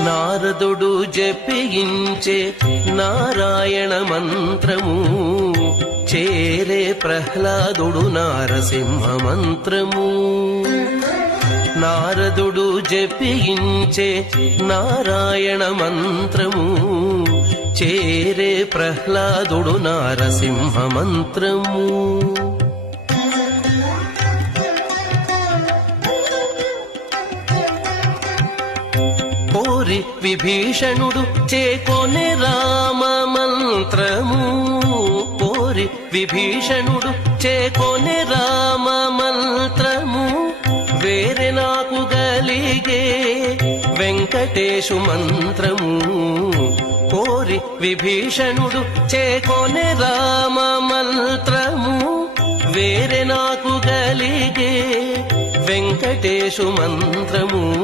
నారదుడు జపించే నారాయణ మంత్రము చేరే ప్రహ్లాదుడు నారసింహ మంత్రము. నారదుడు జపించే నారాయణ మంత్రము చేరే ప్రహ్లాదుడు నారసింహ మంత్రము. కోరి విభీషణుడు చేకొనే రామ మంత్రము. కోరి విభీషణుడు చేకొనే రామ మంత్రము వేరే నాకు గలిగే వెంకటేశు మంత్రము. కోరి విభీషణుడు చేకొనే రామ మంత్రము వేరే నాకు గలిగే వెంకటేశు మంత్రము.